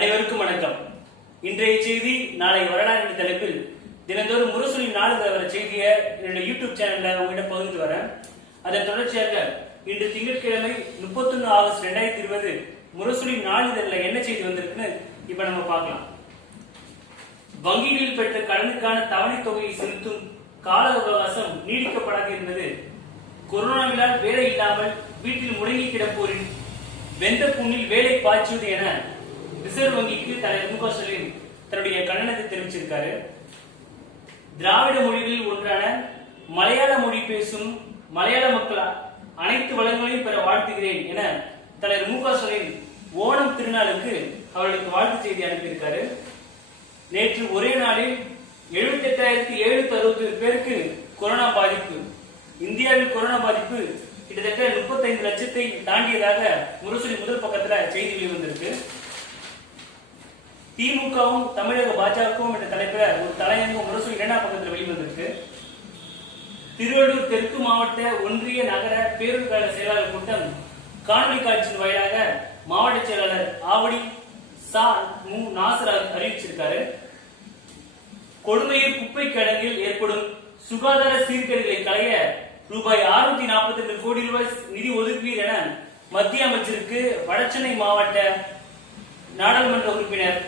அனைவருக்கும் வணக்கம். இன்றைய செய்தி நாளை வரலாறு என்ற தலைப்பில் தினந்தோறும் முரசொலி நாளிதழ் வர செய்தியை என்னுடைய யூடியூப் சேனல்ல உங்ககிட்ட பகிர்ந்து வரேன். அதன் தொடர்ச்சியாக இன்று திங்கட்கிழமை 31 ஆகஸ்ட் 2020 முரசொலி நாளிதழ்ல என்ன செய்தி வந்திருக்குன்னு இப்ப நம்ம பார்க்கலாம். வங்கிகளில் பெற்ற கடனுக்கான தவணை தொகையை செலுத்தும் கால அவகாசம் நீடிக்கப்படாது என்பது கொரோனாவினால் வேலை இல்லாமல் வீட்டில் முடங்கி கிடப்போரின் வெந்த புண்ணில் வேலை பாய்ச்சுவது என ரிசர்வ் வங்கிக்கு தலைவர் மு.க. ஸ்டாலின் தன்னுடைய கண்டனத்தை தெரிவிச்சிருக்காரு. திராவிட மொழிகளில் ஒன்றான மலையாள மொழி பேசும் மலையாள மக்கள் அனைத்து வளங்களையும் பெற வாழ்த்துகிறேன் என தலைவர் மு.க. ஸ்டாலின் ஓணம் திருநாளுக்கு அவர்களுக்கு வாழ்த்து செய்தி அனுப்பியிருக்காரு. நேற்று ஒரே நாளில் 78,760 பேருக்கு கொரோனா பாதிப்பு. இந்தியாவில் கொரோனா பாதிப்பு கிட்டத்தட்ட 35 லட்சத்தை தாண்டியதாக முரசொலி முதல் பக்கத்துல செய்தி வெளிவந்திருக்கு. திமுகவும் தமிழக பாஜகவும் என்ற தலைப்புல ஒரு தலையங்கம் முரசொலி 2ஆம் பக்கத்தில் வெளிவந்திருக்கு. திருவள்ளூர் தெற்கு மாவட்ட ஒன்றிய நகர பேரூர் கழக செயலாளர் கூட்டம் காணொலி காட்சியின் வாயிலாக மாவட்ட செயலாளர் ஆவடி சா மு நாசர் அறிவிச்சிருக்காரு. கொடுமையில் குப்பை கிடங்கில் ஏற்படும் சுகாதார சீர்கேடுகளை களைய ரூபாய் 642 கோடி நிதி ஒதுக்குவீர் என மத்திய அமைச்சருக்கு வடசென்னை மாவட்ட நாடாளுமன்ற உறுப்பினர்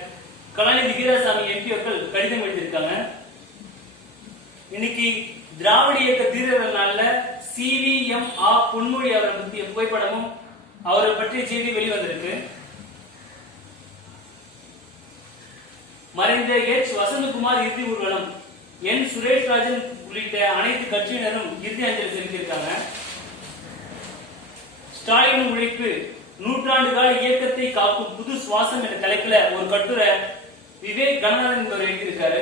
கலாநிதி வீராசாமி எம்பிக்கள் கடிதம் எழுதியிருக்காங்க. இன்னைக்கு திராவிட இயக்க தீரர்கள் நாள்ல CVM பொன்மொழி அவரை பற்றிய புகைப்படமும் அவரை பற்றிய செய்தி வெளிவந்திருக்கு. மறைந்த வசந்தகுமார் இறுதி ஊர்வலம் சுரேஷ் ராஜன் உள்ளிட்ட அனைத்து கட்சியினரும் இறுதி அஞ்சலி செலுத்தியிருக்காங்க. ஸ்டாலின் உழைப்பு நூற்றாண்டு கால இயக்கத்தை காக்கும் புது சுவாசம் என்ற தலைப்புல ஒரு கட்டுரை விவேக் கணநாதன் எழுதியிருக்காரு.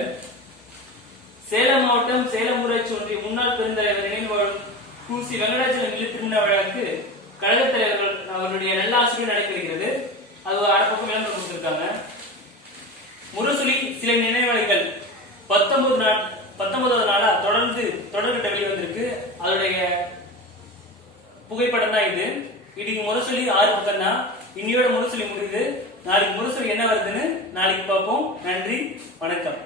சேலம் மாவட்டம் சேலம் ஊராட்சி ஒன்றிய முன்னாள் பெருந்தலைவர் நினைவு வாழும் கூசி வெங்கடாச்சலம் இல்ல திருமண விழாவுக்கு கழக தலைவர்கள் அவருடைய நல்லாசிரியர் நடைபெறுகிறது. அது அரைப்பக்கம் விளம்பரம் கொடுத்திருக்காங்க. முரசொலி சில நினைவலைகள் 19வது நாளா தொடர்கிட்ட வெளிவந்திருக்கு. அதோடைய புகைப்படம் தான் இது. இன்னைக்கு முரசொலி 6 பக்கம் தான். இன்னையோட முரசொலி முடியுது. நாளைக்கு முரசொலி என்ன வருதுன்னு நாளைக்கு பார்ப்போம். நன்றி, வணக்கம்.